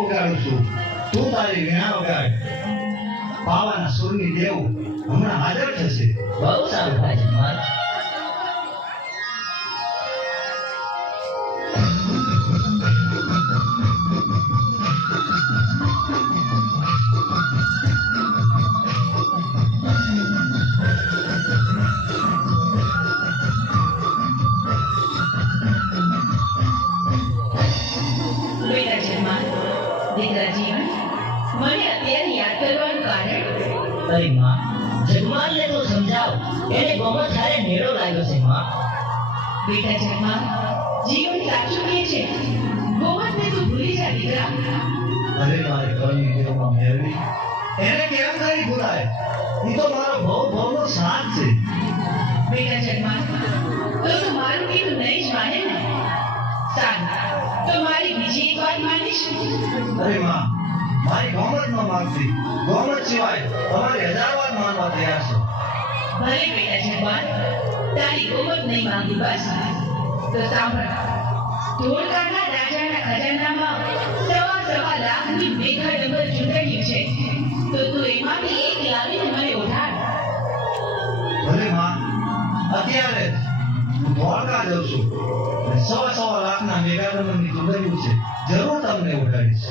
વગાડું છું, તું તારી વીણા વગાડ. પાવાના સુરની દેવ હમણાં હાજર થશે. બહુ સારું ભાઈ જમાલ. બેટા જમાલ, દીકરા જીવન, મને અત્યારે યાદ કરવાનું કારણ? અરે માં, જગમાલને તો સમજાવ. એને ગોમત હારે નેડો લાગ્યો છે માં. બેટા જમાલ, જીવન સાચું કહે છે. ગોવર્ધનને તું ભૂલી જા દીકરા. અરે મારે કળની દેવમાં મેળવી એને કેમ કરી ભૂલાય? એ તો મારો ભવનો સાથ છે. બેટા જમાલ, તો તું મારું કીધું નહીં જ માને ને? સારું, તો મારી બીજી એક વાત માનીશ? અરે માં, મારી ગોમત ન માંગતી. ગોમત સિવાય તમારી હજાર વાર માનવા તૈયાર છે. ભલે બેટા જમાલ, તારી ગોવર્ધન નહીં માંગી બસ. તો સાંભળ, ધોળકાના રાજાના ખજાનામાં સવા લાખની મેઘા ડંબર ચૂંટણ્યું છે. તો તું એમાંથી એક લાવીને મને ઓઢાડ. ભલે માં, અત્યારે જ હું દ્વારકા જાઉં છું અને સવા લાખના મેઘાડમની ચૂંટણીઓ છે. જરૂર તમને ઉઠાડીશ.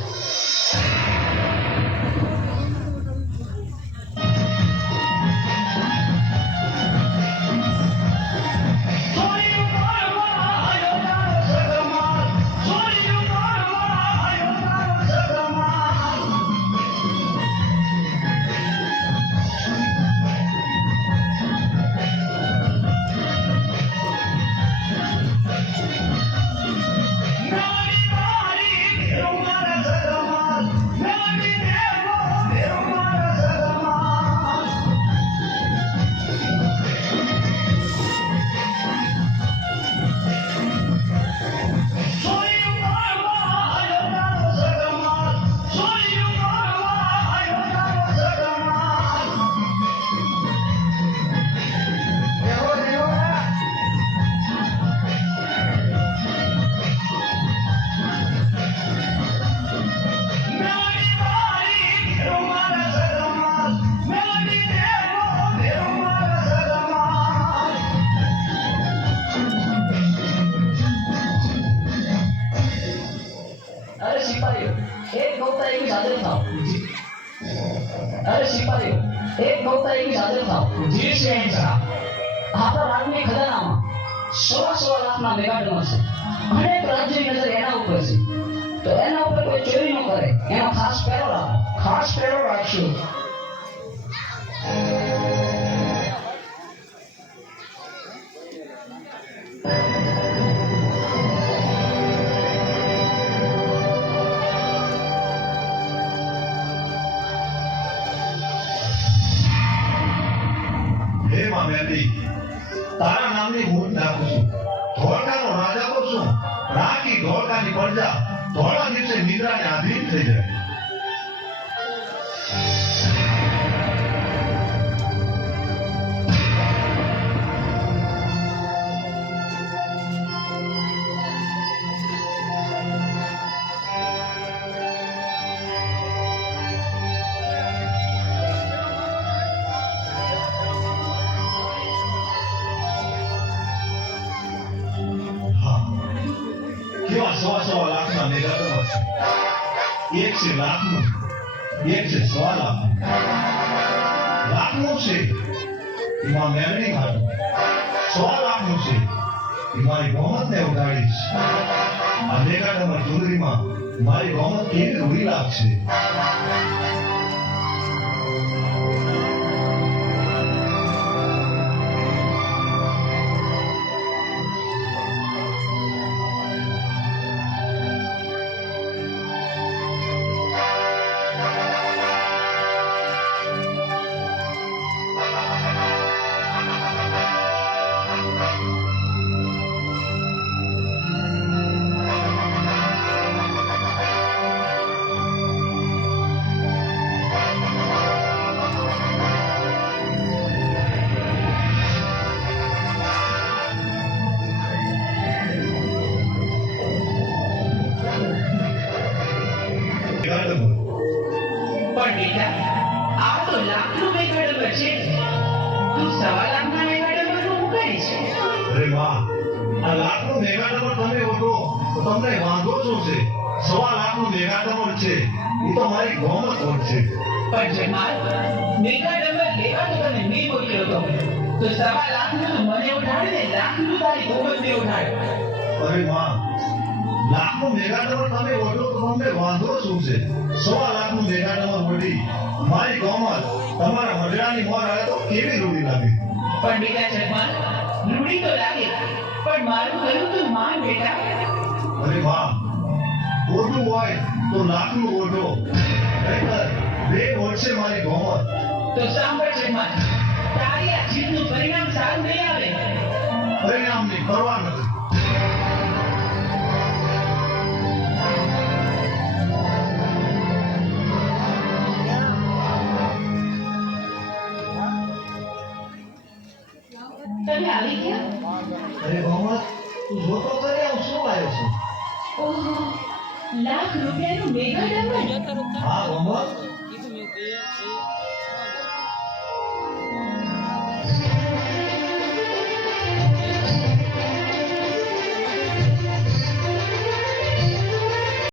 એક ગૌતાઈ હાજર થાવ. જી શહેનશાહ, આપણા રાજની ખજાનામાં સવા લાખના મેઘાડમર છે. અનેક રાજ્યની નજર એના ઉપર છે. તો એના ઉપર કોઈ ચોરી ન કરે એનો ખાસ પહેરો રાખો. ખાસ પહેરો રાખશો. તારા નામની મૂર્ત નાખું છું. ધોળકાનો રાજા તો શું, રાખી ધોળકાની પ્રજા ધોળા દિવસે નિદ્રાને આધીન થઈ જાય. સવા લાખના મેઘાડમર છે. એક છે લાખનું, એક છે સવા લાખનું. લાખનું છે એમાં મેળવી મારું, સવા લાખનું છે એ મારી ગોમતને ઉગાડીશ. આ મેઘાડમર ચૂંદડીમાં મારી ગોમત કેવી રૂડી લાગશે. મેઘાડમર. પણ બેટા આ તો લાખનું મેઘાડંબર છે તું 1.5 લાખના મેઘાડંબરનું શું કરે છે અરે વાહ, આ લાખનું મેઘાડમર તમે ઓઢો તો તમને વાંધો શું છે? 1.5 લાખનું મેઘાડમર છે, એ તો મારી ગોમત ઓઢ છે. પણ જમાલ મેઘાડંબર લેવા તો તને નહીં મોકલ્યો તો 1.5 લાખનું તો મને ઉઠાડે ને લાખનું તારી ગોમતને ઉઠાડે અરે વાહ, લાખનું મેઘાડમર તમે ઓઢો તો તમને વાંધો શું છે? 1.5 લાખનું મેઘાડમર ઓઢી મારી ગોમત તમારા મઢડાની મોર આવે તો કેવી રૂડી લાગે? પણ બેટા જમાલ રૂડી તો લાગે પણ મારું કહ્યું તું માન બેટા અરે વાહ, ઓઢું હોય તો લાખનું ઓઢો, નહીંતર બે ઓઢશે મારી ગોમત. તો સાંભળ જમાલ તારી આ જીતનું પરિણામ સારું નહીં આવે પરિણામની પરવા નથી. તમે આવી ગયા અરે ગોમત, તું જોતો કરે હું શું આવ્યો છું? ઓહો લાખ રૂપિયાનું મેઘાડંબર હા ગોમત,